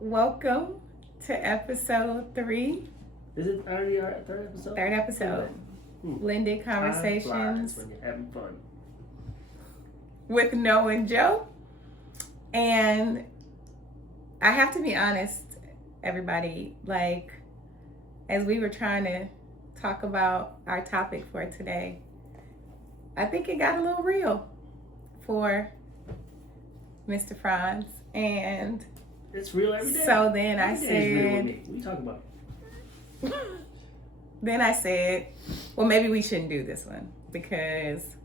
Welcome to episode 3. Is it already our third episode? Third episode. Blended Conversations Time flies when you're having fun. with Noah and Joe. And I have to be honest, everybody, like, as we were trying to talk about our topic for today, I think it got a little real for Mr. Franz. And It's real every day. so then I Every day is real with said, me. What are you talking about? then I said, well, maybe we shouldn't do this one because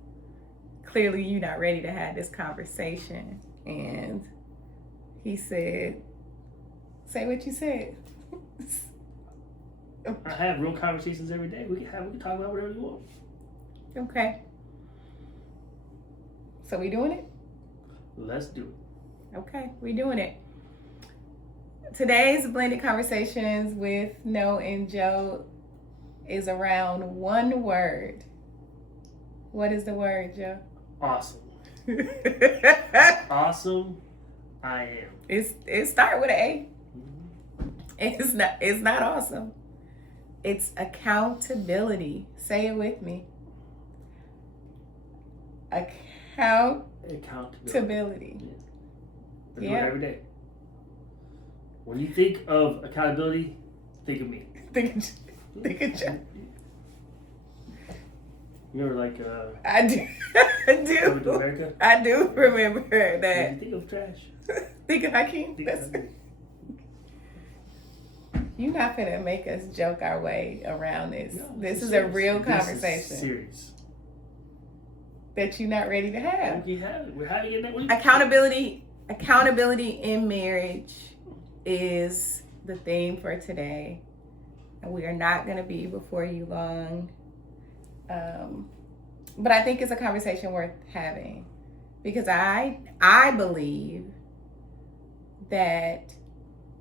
clearly you're not ready to have this conversation. And he said, say what you said. I have real conversations every day. We can talk about whatever you want. Okay. So we doing it? Let's do it. Okay, we doing it. Today's Blended Conversations with No and Joe is around one word. What is the word, Joe? Awesome. Awesome. I am. It start with an A. Mhm. It's not awesome. It's accountability. Say it with me. Accountability. I do it Yeah. every day. When you think of accountability, think of me. Think of Joe. You're like, I do. Coming to America. I do remember When that. you think of trash, Think of Hakeem. think of me. You're not gonna make us joke our way around this. No, This it's is a serious. real This is conversation serious. that you're not ready to have. We have it. We're having it. Accountability in marriage is the theme for today, and we are not going to be before you long. But I think it's a conversation worth having because I believe that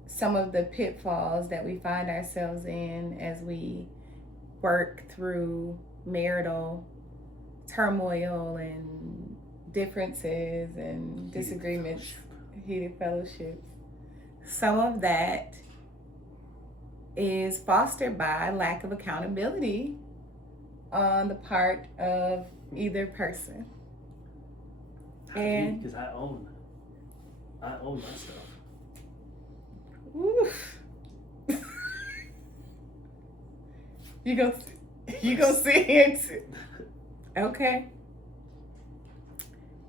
some of the pitfalls that we find ourselves in as we work through marital turmoil and differences and disagreements, heated fellowships, some of that is fostered by lack of accountability on the part of either person. And because I own my stuff. oof. you go sit here too. Okay.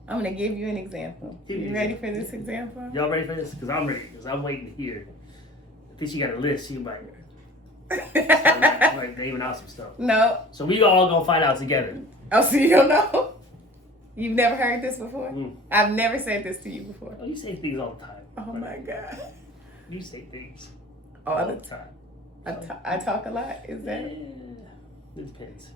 I'm gonna give you an example. Give me You an ready example. for this example? Y'all ready for this? Because I'm ready. Because I'm waiting to hear. I think she got a list. She might like naming out some stuff. No. So we all gonna find out together. Oh, so you don't know? You've never heard this before? Mm. I've never said this to you before. Oh, you say things all the time. Oh my God. You say things All the the time. time. I talk a lot. Is Yeah, that? it depends.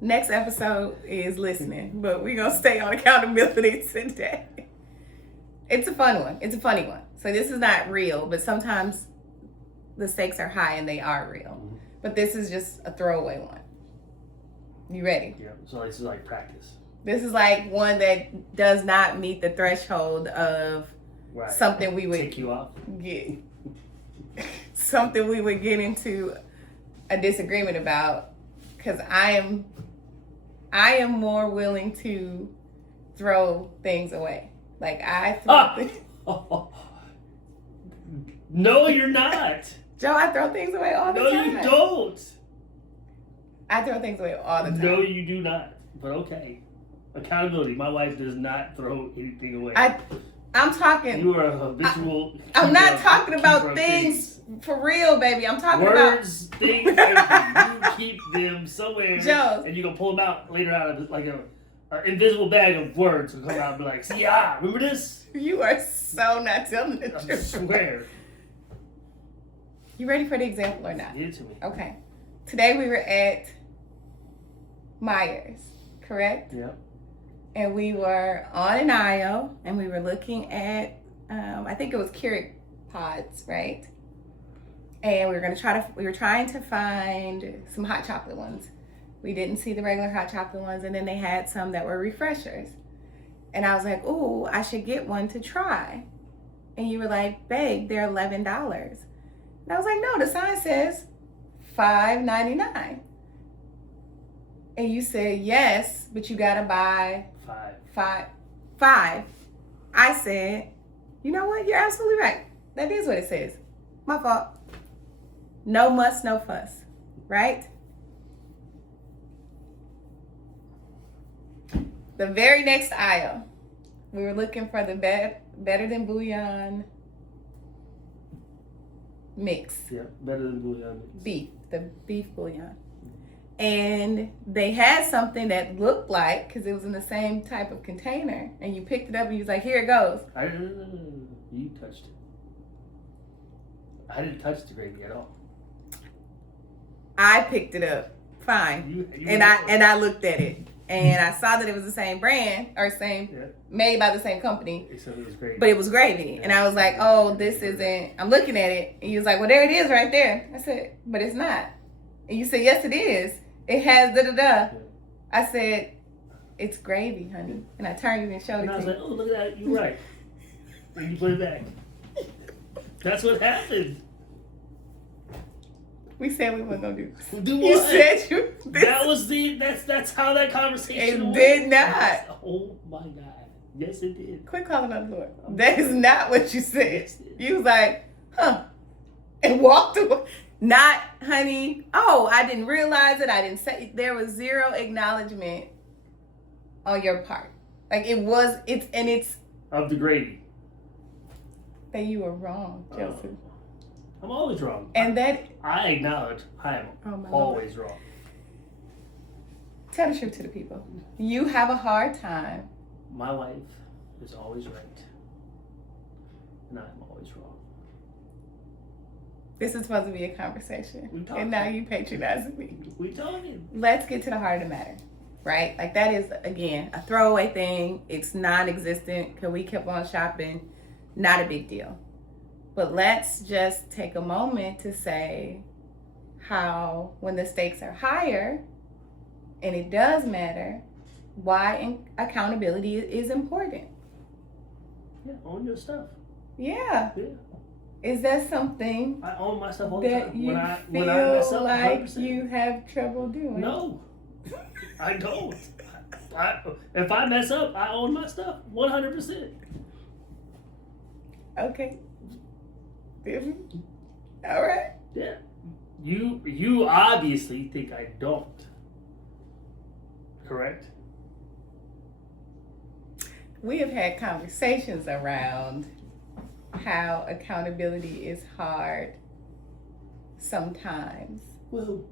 Next episode is listening, but we're going to stay on accountability today. It's a fun one. It's a funny one. So this is not real, but sometimes the stakes are high and they are real. Mhm. But this is just a throwaway one. You ready? Yeah. So this is like practice. This is like one that does not meet the threshold of Right. something we would Take you off. get something we would get into a disagreement about, because I am more willing to throw things away. Like I throw No, you're not. Joe, I throw things away all the No, time. you don't. I throw things away all the time. No, you do not. But okay. Accountability. My wife does not throw anything away. I'm talking. You are a habitual. I'm keeper not of- talking keeper about of things for real, baby. I'm talking Words, things, everything. You keep them somewhere, Joe. and you can pull them out later out of like a invisible bag of words will come out and be like, "See, remember this?" about. You are so not telling the I truth. swear. You ready for the example or not? Give it to me. Okay. Today we were at Myers, correct? Yeah. And we were on an aisle and we were looking at, I think it was Keurig pods, right? And we were trying to find some hot chocolate ones. We didn't see the regular hot chocolate ones, and then they had some that were refreshers. And I was like, ooh, I should get one to try. And you were like, babe, they're $11. And I was like, no, the sign says $5.99. And you said, yes, but you gotta buy five. I said, you know what? You're absolutely right. That is what it says. My fault. No muss, no fuss. Right? The very next aisle, we were looking for the Better Than Bouillon mix. Yeah, Better Than Bouillon mix. Beef, the beef bouillon. And they had something that looked like, because it was in the same type of container, and you picked it up and you was like, here it goes. You touched it. I didn't touch the gravy at all. I picked it up. Fine. And I looked at it. And I saw that it was the same brand, or made by the same company. Except it was gravy. But it was gravy. Yeah. And I was like, oh, this isn't. I'm looking at it. And he was like, well, there it is right there. I said, but it's not. And you said, yes, it is. It has da-da-da. Yeah. I said, it's gravy, honey. And I turned it and showed it to you. And I was like, oh, look at that. You're right. And you put it back. That's what happened. We said we weren't gonna do this. Do what? You said you. That's how that conversation It went. did not. Oh my God. Yes, it did. Quit calling on the Lord. That is not what you said. Yes, You was like, huh, and walked away. Not, honey. Oh, I didn't realize it. I didn't say. There was zero acknowledgement on your part. Like it's of the gravy. That you were wrong, Joseph. I'm always wrong. And that I acknowledge I am always wrong. Tell the truth to the people. You have a hard time. My wife is always right, and I'm always wrong. This is supposed to be a conversation, and now you patronizing me. We talking. Let's get to the heart of the matter, right? Like that is again a throwaway thing. It's non-existent because we kept on shopping. Not a big deal. But let's just take a moment to say how when the stakes are higher, and it does matter, why accountability is important. Yeah, own your stuff. Yeah. Is that something I own my stuff all the that time. you when I mess feel up, like 100%. you have trouble doing? No, I don't. If I mess up, I own my stuff 100%. Okay. All right. Yeah. You obviously think I don't. Correct? We have had conversations around how accountability is hard sometimes. Well,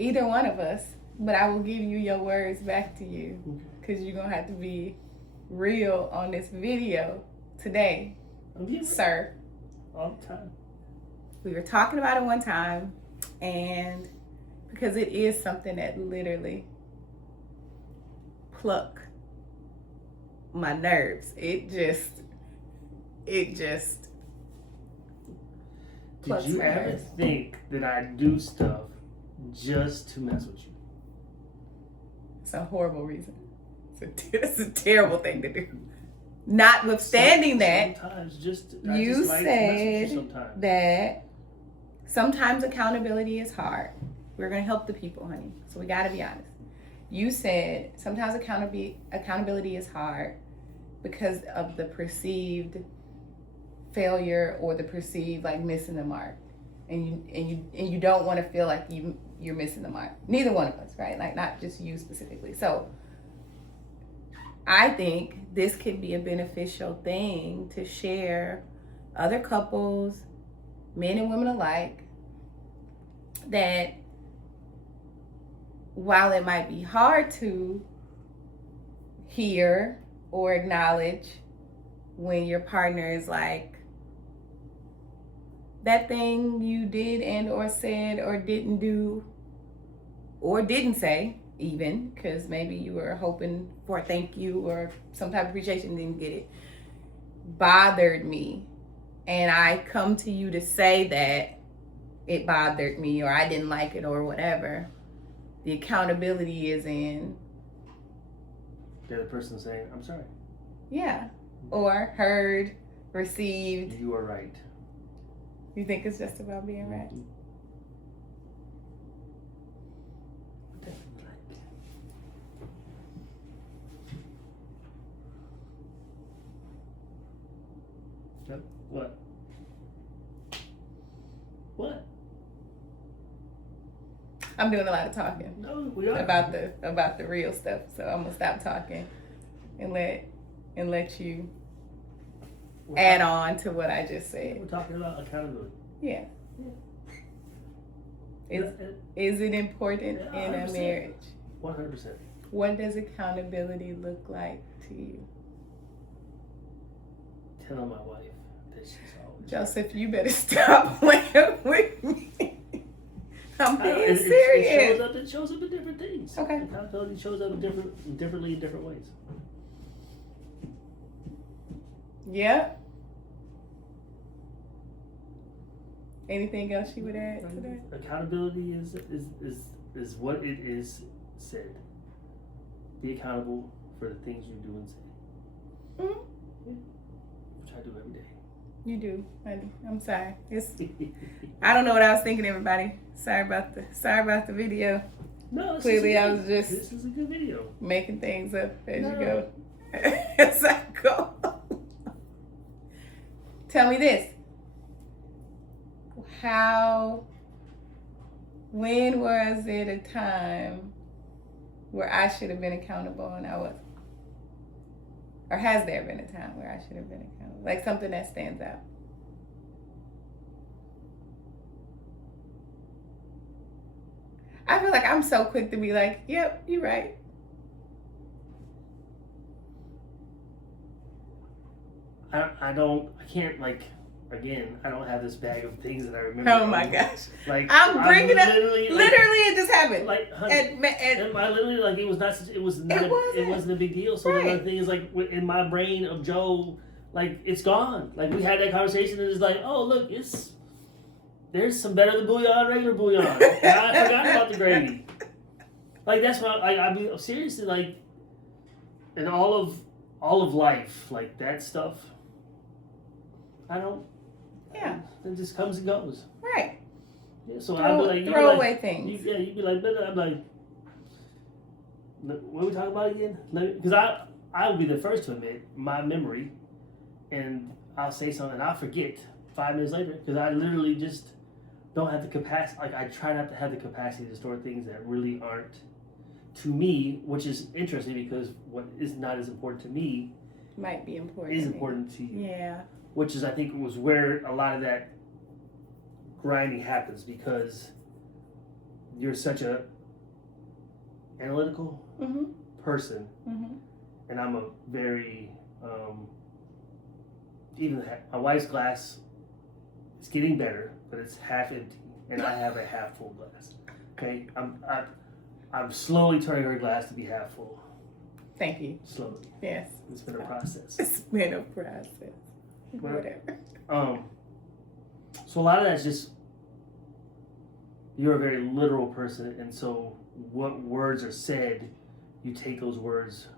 either one of us, but I will give you your words back to you because you're going to have to be real on this video today, sir. All the time. We were talking about it one time, and because it is something that literally pluck my nerves. It just Did you ever think that I do stuff just to mess with you? It's a horrible reason. It's a terrible thing to do. Notwithstanding that, you said that sometimes accountability is hard. We're going to help the people, honey. So we got to be honest. You said sometimes accountability is hard because of the perceived failure or the perceived like missing the mark, and you don't want to feel like you're missing the mark. Neither one of us, right? Like not just you specifically. So I think this could be a beneficial thing to share other couples, men and women alike, that while it might be hard to hear or acknowledge when your partner is like, that thing you did and or said or didn't do or didn't say, even because maybe you were hoping for a thank you or some type of appreciation, didn't get it, bothered me, and I come to you to say that it bothered me or I didn't like it or whatever, the accountability is in the other person saying, I'm sorry. Yeah. Or heard, received. You are right. You think it's just about being right? Yep. What? What? I'm doing a lot of talking. No, we are. About the real stuff. So I'm gonna stop talking and let you add on to what I just said. We're talking about accountability. Yeah. Is it important in a 100%. marriage? 100%. What does accountability look like to you? Telling my wife that she's always. Joseph, you better stop playing with me. I'm being serious. It shows up in different things. Okay. Accountability shows up differently in different ways. Yeah. Anything else you would add to that? Accountability is what it is said. Be accountable for the things you do and say. Mm-hmm. Which I do every day. You do, honey. I'm sorry. I don't know what I was thinking, everybody. Sorry about the video. No, clearly I was just. This is a good video. Making things up as you go. As I go. Tell me this. When was it a time where I should have been accountable and I wasn't? Or has there been a time where I should have been accountable? Like something that stands out. I feel like I'm so quick to be like, yep, you're right. I can't again, I don't have this bag of things that I remember. Oh my gosh. I'm bringing up, literally it just happened. Honey, I literally, it wasn't a big deal. So the thing is, in my brain of Joe, it's gone. We had that conversation and it's oh, look, there's some better than bouillon, regular bouillon. And I forgot about the gravy. That's what I mean, seriously, in all of life, that stuff, I don't. Yeah. It just comes and goes. Right. Yeah, so I'd be throw away things. You'd be like, I'm like, what are we talking about again? Because I will be the first to admit my memory, and I'll say something and I'll forget 5 minutes later because I literally just don't have the capacity. I try not to have the capacity to store things that really aren't to me, which is interesting because what is not as important to me might be important. Is important to you. Yeah. Which is, I think, was where a lot of that grinding happens because you're such a analytical person, and I'm a very even my wife's glass is getting better, but it's half empty, and I have a half full glass. Okay, I'm slowly turning her glass to be half full. Thank you. Slowly. Yes. It's been a process. It's been a process. Whatever. So a lot of that's just you're a very literal person, and so what words are said, you take those words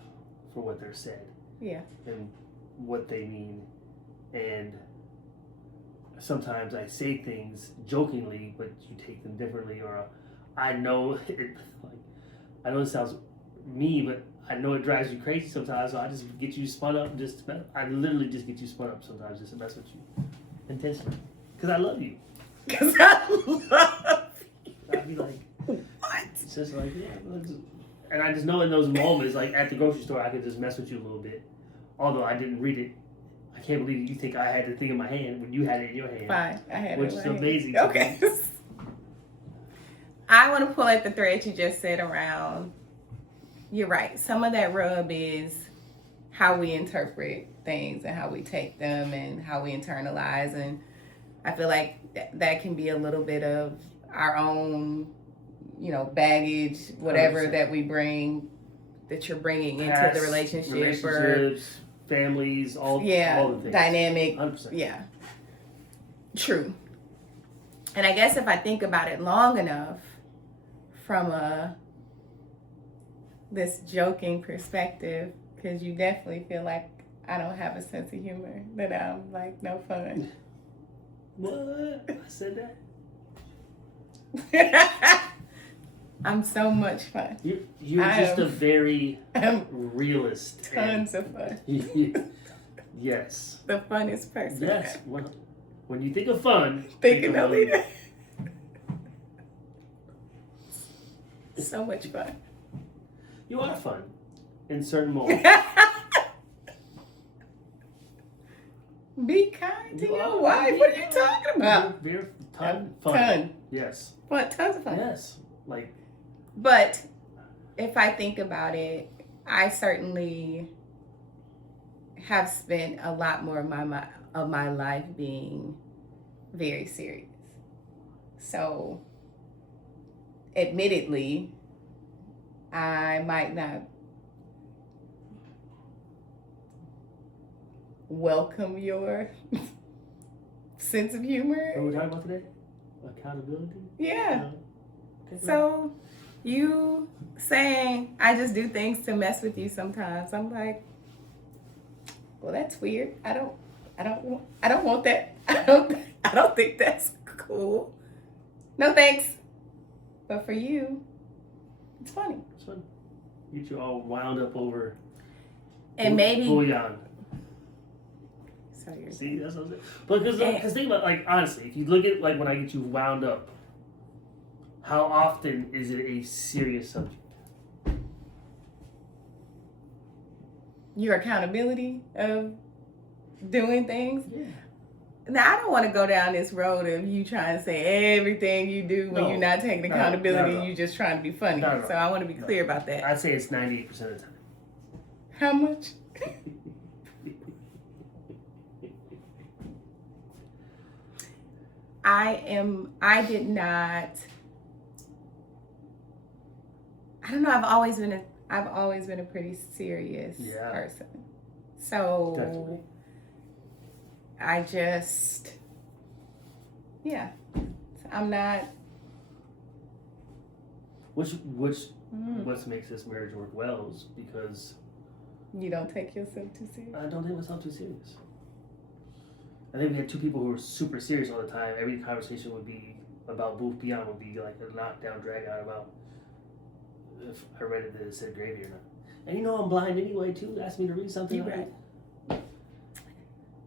for what they're said. Yeah. And what they mean, and sometimes I say things jokingly, but you take them differently, or I know it. I know it sounds mean, but I know it drives you crazy sometimes, so I just get you spun up. I literally just get you spun up sometimes just to mess with you, intentionally, because I love you. Because I love you. I'd be like, what? It's just and I just know in those moments, at the grocery store, I could just mess with you a little bit, although I didn't read it. I can't believe you think I had the thing in my hand when you had it in your hand. Fine, I had it in my hand. Which is amazing. Okay. I want to pull at the thread you just said around. You're right. Some of that rub is how we interpret things and how we take them and how we internalize. And I feel like that can be a little bit of our own, baggage, whatever 100%. That we bring, that you're bringing into the relationship or families, all the things. Dynamic. 100%. Yeah. True. And I guess if I think about it long enough from this joking perspective, because you definitely feel like I don't have a sense of humor, that I'm like no fun. What? I said that? I'm so much fun. You're just a very realist. Tons of fun. Yes. The funnest person. Yes. When you think of fun, think of Alita. So much fun. You are fun in certain moments. Be kind to your wife. What are you talking about? Fun. Ton. Yes. Fun. Tons of fun. Yes. Like. But if I think about it, I certainly have spent a lot more of my life being very serious. So, admittedly, I might not welcome your sense of humor. What are we talking about today? Accountability? Yeah. Okay, So, you saying I just do things to mess with you sometimes. I'm like, well, that's weird. I don't want that. I don't think that's cool. No thanks. But for you, it's funny. It's fun. Get you all wound up over. And maybe. Bouillon. So you're. See, that's what I'm saying. But because think about, like, honestly, if you look at, like, when I get you wound up, how often is it a serious subject? Your accountability of doing things. Yeah. Now, I don't want to go down this road of you trying to say everything you do when you're not taking accountability, you're just trying to be funny. So I want to be clear about that. I'd say it's 98% of the time. How much? I did not. I don't know. I've always been a pretty serious person. So definitely. I just, I'm not. What makes this marriage work well is because you don't take yourself too serious. I don't take myself too serious. I think we had two people who were super serious all the time. Every conversation would be about Booth Beyond would be like a knockdown drag out about if I read it that it said gravy or not. And you know I'm blind anyway too. Asked me to read something. You're right.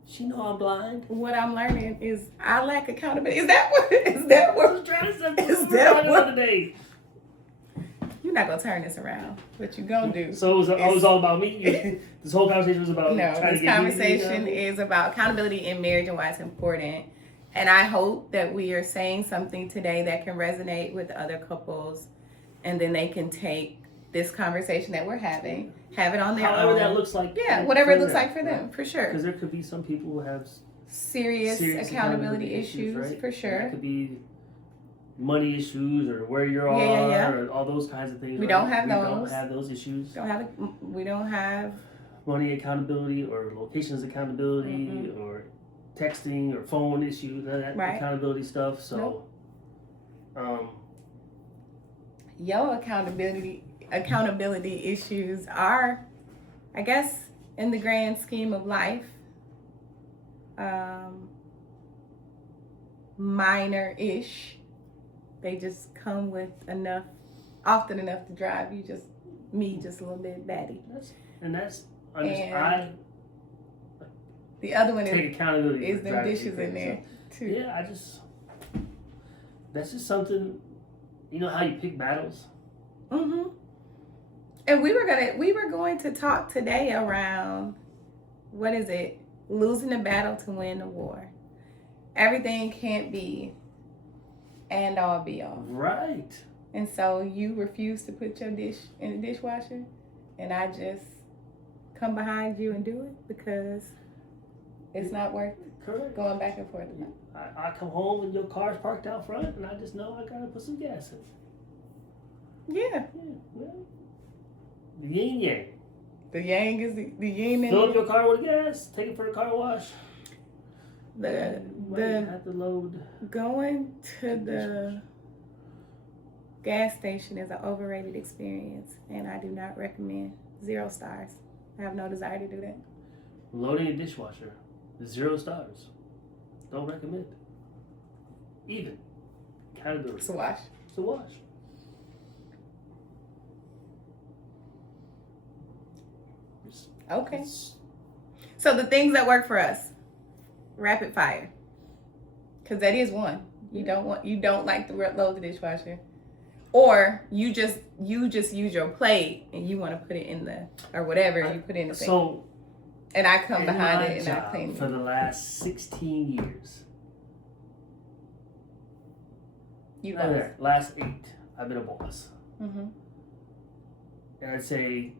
She know I'm blind. What I'm learning is I lack accountability. Is that what I was trying to say? Is that what today? You're not gonna turn this around. What you gonna do? So it was all about me. This whole conversation was about this conversation is about accountability in marriage and why it's important. And I hope that we are saying something today that can resonate with other couples, and then they can take this conversation that we're having, have it on their own. However that looks like. Yeah, whatever it looks like for them, for sure. Because there could be some people who have serious accountability issues, right? For sure. And that could be money issues or where you are or all those kinds of things. We don't have those. We don't have those issues. We don't have money accountability or locations accountability or texting or phone issues, none of that accountability stuff. So, your accountability issues are, I guess, in the grand scheme of life, minor-ish. They just come with often enough to drive you just a little bit batty. The other one take accountability is them dishes in there too. Yeah, that's just something. You know how you pick battles. Mm-hmm. And we were going to talk today around, what is it? Losing the battle to win the war. Everything can't be and all be all. Right. And so you refuse to put your dish in the dishwasher, and I just come behind you and do it because it's not worth going back and forth. I come home and your car's parked out front, and I just know I gotta put some gas in. Yeah. Well, the yin yang. The yang is the yin and fill up your car with gas, take it for a car wash. The have to load. Going to the gas station is an overrated experience, and I do not recommend. 0 stars. I have no desire to do that. Loading a dishwasher, 0 stars. Don't recommend. Even. Accountability. It's a wash. It's a wash. Okay. So the things that work for us, rapid fire, because that is one. You don't like to load the dishwasher, or you just use your plate and you want to put it in the or whatever you put in the thing. So, and I come behind my it and I job clean for it. the last 16 years. You Not boss. there. Last 8, I've been a boss. Mm-hmm. And I'd say,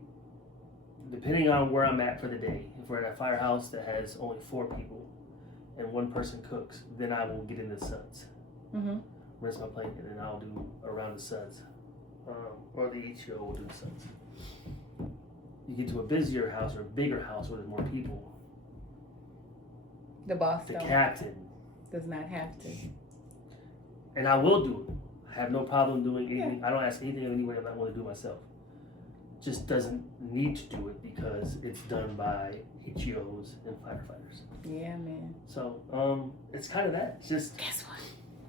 depending on where I'm at for the day, if we're at a firehouse that has only 4 people and 1 person cooks, then I will get into the suds. Mm-hmm. Rinse my plate, and then I'll do around the suds. Or the HO will do the suds. You get to a busier house or a bigger house where there's more people, The boss the captain, does not have to. and I will do it. I have no problem doing anything. I don't ask anything of anyone if I want to do myself. Just doesn't need to do it because it's done by HEOs and firefighters. Yeah, man. So it's kind of that. It's just, Guess what?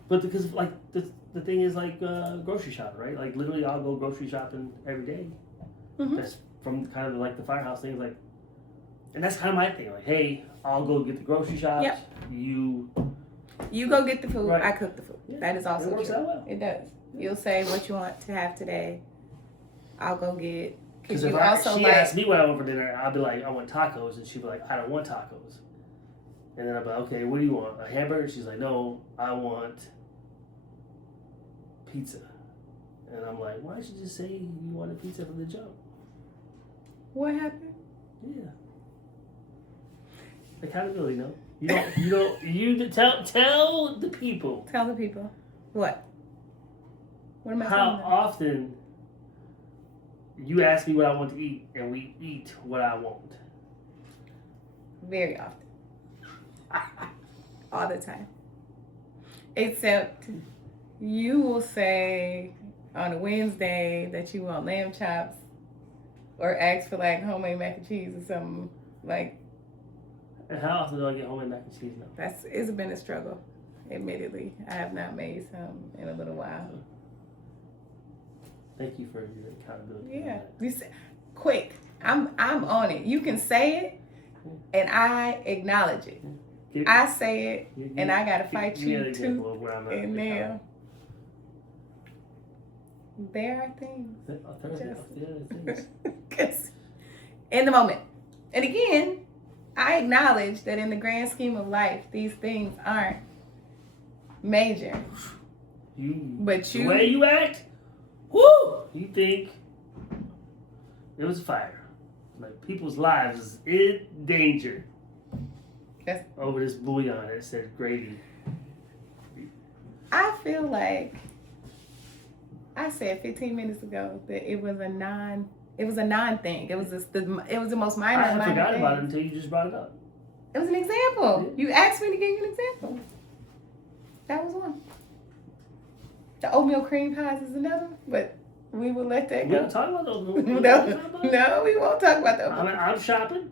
but because like the thing is like grocery shopping, right? Like literally, I'll go grocery shopping every day. Mm-hmm. That's from kind of like the firehouse thing, like, and that's kind of my thing. Like, hey, I'll go get the grocery shops. Yep. You go get the food. Right. I cook the food. Yeah, That is also it works true. out well. It does. You'll say what you want to have today. I'll go get. Because you if also she like. asked me what I want for dinner, I'll be like, I want tacos, and she'll be like, I don't want tacos. And then I'll be like, okay, what do you want? A hamburger? She's like, no, I want pizza. And I'm like, why don't you just say you wanted pizza from the jump? What happened? Yeah. Accountability, no. You tell the people Tell the people. What? What am I how telling them? often you ask me what I want to eat and we eat what I want. Very often. All the time. Except you will say on a Wednesday that you want lamb chops or ask for like homemade mac and cheese or something. Like, And how often do I get homemade mac and cheese now? it's been a struggle, admittedly. I have not made some in a little while. Thank you for your accountability. Yeah. You say, quick. I'm on it. You can say it and I acknowledge it. I say it and I gotta fight you too. And now there are things. Because in the moment. And again, I acknowledge that in the grand scheme of life, these things aren't major. The way you act, whoo! You think it was a fire. Like people's lives is in danger. Yes. Over this bouillon that said gravy. I feel like I said 15 minutes ago that it was a non thing. It was the most minor. I forgot about it until you just brought it up. It was an example. Yeah. You asked me to give you an example. That was one. The oatmeal cream pies is another, but we will let that We go. don't talk about those. No, we won't talk about those. I'm shopping,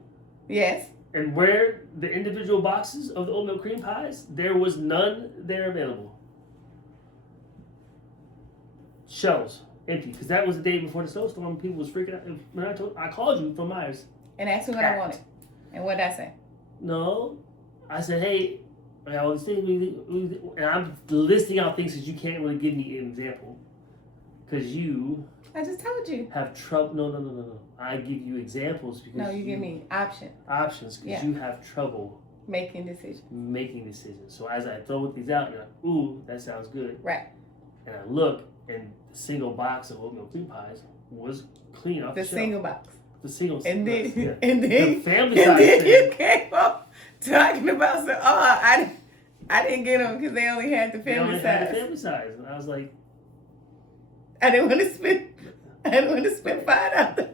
Yes. and where the individual boxes of the oatmeal cream pies, there was none there available. Shelves empty, because that was the day before the snowstorm. People was freaking out. When I called you from Myers. And asked me what I wanted. And what did I say? No, I said, hey, I got all these things, and I'm listing out things that you can't really give me an example, because you I just told you. have trouble. No. I give you examples because No, you give me options because Yeah. you have trouble making decisions. making decisions. So as I throw these out, you're like, ooh, that sounds good. Right. And I look, and the single box of oatmeal cream pies was clean off the The shelf. single box. The single. And then, yeah. and The then, family and size then thing. you came up talking about I didn't get them because they only had the They family only had the size. family size, and I was like, I didn't want to spend $5.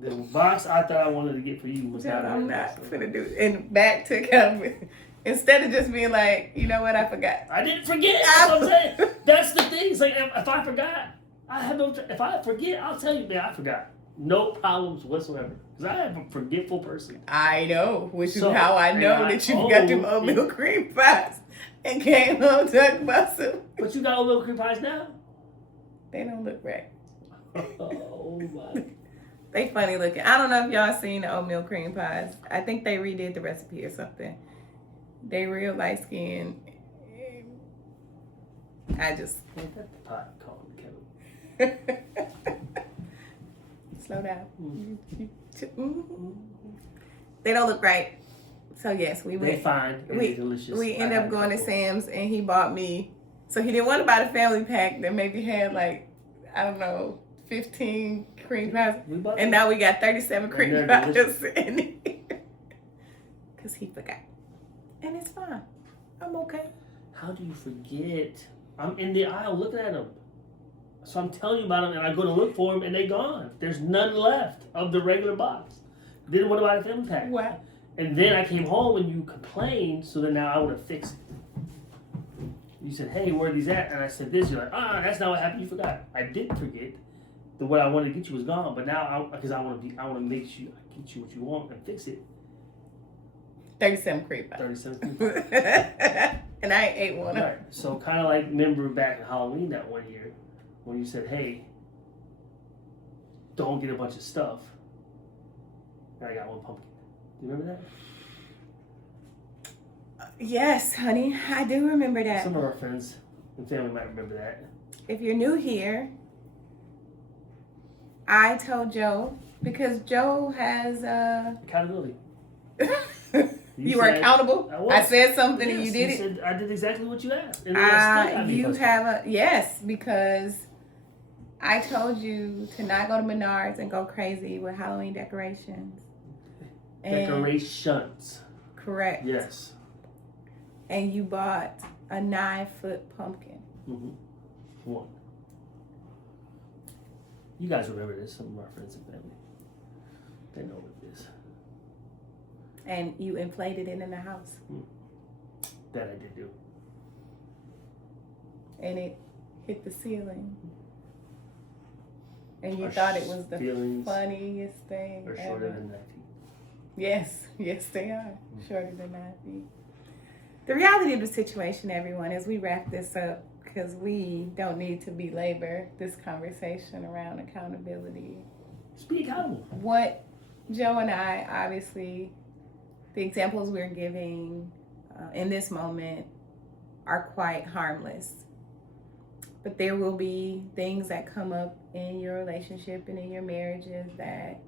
the box I thought I wanted to get for you was not. I'm not finna do it. And back to accountability. Instead of just being like, you know what, I forgot. I didn't forget. That's what I'm saying. That's the thing. It's like if I forgot, I have no. If I forget, I'll tell you, man, I forgot. No problems whatsoever. Because I am a forgetful person. I know, which is So, how I know and that you got them oatmeal cream pies and came home talking about some. But you got oatmeal cream pies now? They don't look right. Oh my. They funny looking. I don't know if y'all seen the oatmeal cream pies. I think they redid the recipe or something. They real light skinned. I just Ain't that the pot calling the kettle? slow down. They don't look right. So yes, we went. They fine. We delicious. We ended up going to Sam's and he bought me. So he didn't want to buy the family pack that maybe had like, I don't know, 15 cream pies. And now we got 37 cream pies in here. Because he forgot. And it's fine. I'm okay. How do you forget? I'm in the aisle looking at them. So I'm telling you about them, and I go to look for them, and they're gone. There's none left of the regular box. Didn't want to buy the family pack. What? And then I came home and you complained, so then now I would have fixed it. You said, hey, where are these at? And I said this. You're like, that's not what happened. You forgot. I didn't forget. What I wanted to get you was gone. But now, because I want to make sure I get you what you want and fix it. 37 cream pies. 37 cream pies. And I ate one. Right. So kind of like remember back in Halloween that one year when you said, hey, don't get a bunch of stuff. And I got one pumpkin. Do you remember that? Yes, honey. I do remember that. Some of our friends and family might remember that. If you're new here, I told Joe, because Joe has accountability. You were accountable? I said something and you did it? Said, I did exactly what you asked. And yes, because I told you to not go to Menards and go crazy with Halloween decorations. Decorations. Correct. Yes. And you bought a 9-foot pumpkin. Mm-hmm. One. You guys remember this, some of our friends and family. They know what it is. And you inflated it in the house. That I did do. And it hit the ceiling. And you thought it was the funniest thing ever. Shorter than 9 feet. Yes, they are. Shorter than 9 feet. The reality of the situation, everyone, as we wrap this up, because we don't need to belabor this conversation around accountability. Just be accountable. What Joe and I, obviously, the examples we're giving in this moment are quite harmless. But there will be things that come up in your relationship and in your marriages that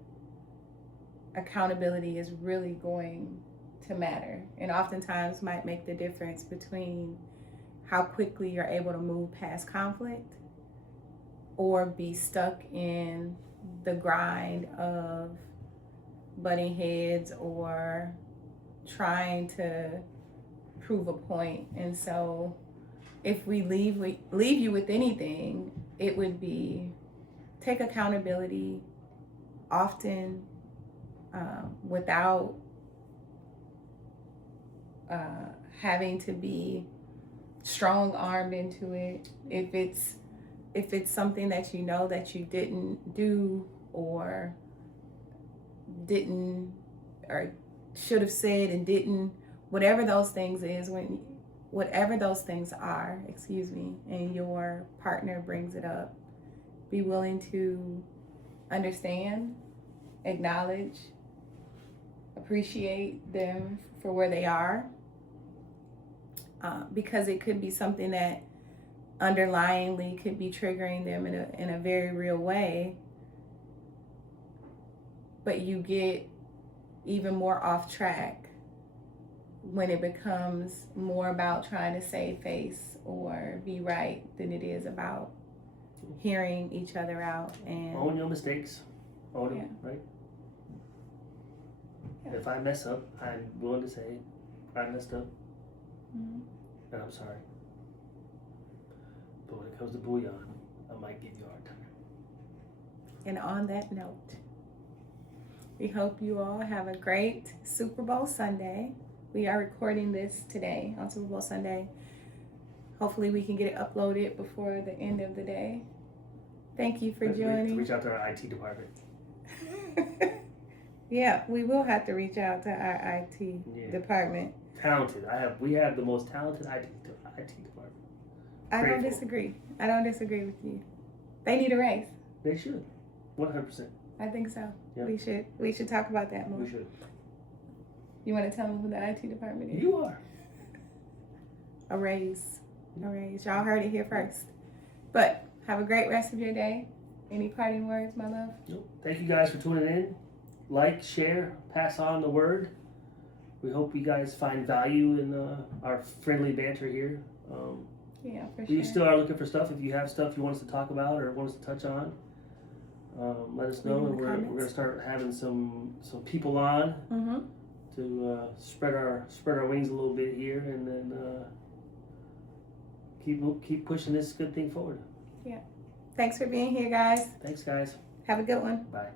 accountability is really going to matter, and oftentimes might make the difference between how quickly you're able to move past conflict or be stuck in the grind of butting heads or trying to prove a point. And so if we leave you with anything, it would be take accountability often, without having to be strong-armed into it. If it's something that you know that you didn't do or should have said and didn't, whatever those things are, and your partner brings it up, be willing to understand, acknowledge, appreciate them for where they are, because it could be something that underlyingly could be triggering them in a very real way, but you get even more off track when it becomes more about trying to save face or be right than it is about hearing each other out and own your mistakes. Own them, right? Yeah. If I mess up, I'm willing to say I messed up, and I'm sorry. But when it comes to bouillon, I might give you a hard time. And on that note, we hope you all have a great Super Bowl Sunday. We are recording this today on Super Bowl Sunday. Hopefully we can get it uploaded before the end of the day. Thank you for joining. Reach out to our IT department. Yeah, we will have to reach out to our IT department. Talented. We have the most talented IT department. I don't Grateful. disagree. I don't disagree with you. They need a raise. They should. 100%. I think so. Yeah. We should talk about that more. We should. You want to tell them who the IT department is? You are. A raise. A raise. Y'all heard it here first. But have a great rest of your day. Any parting words, my love? Nope. Thank you guys for tuning in. Like, share, pass on the word. We hope you guys find value in our friendly banter here. Yeah, for We sure. still are looking for stuff. If you have stuff you want us to talk about or want us to touch on, let us know. Leave in And the we're comments. going to start having some people on Mm-hmm. to spread our wings a little bit here, and then keep pushing this good thing forward. Thanks for being here, guys. Thanks, guys. Have a good one. Bye.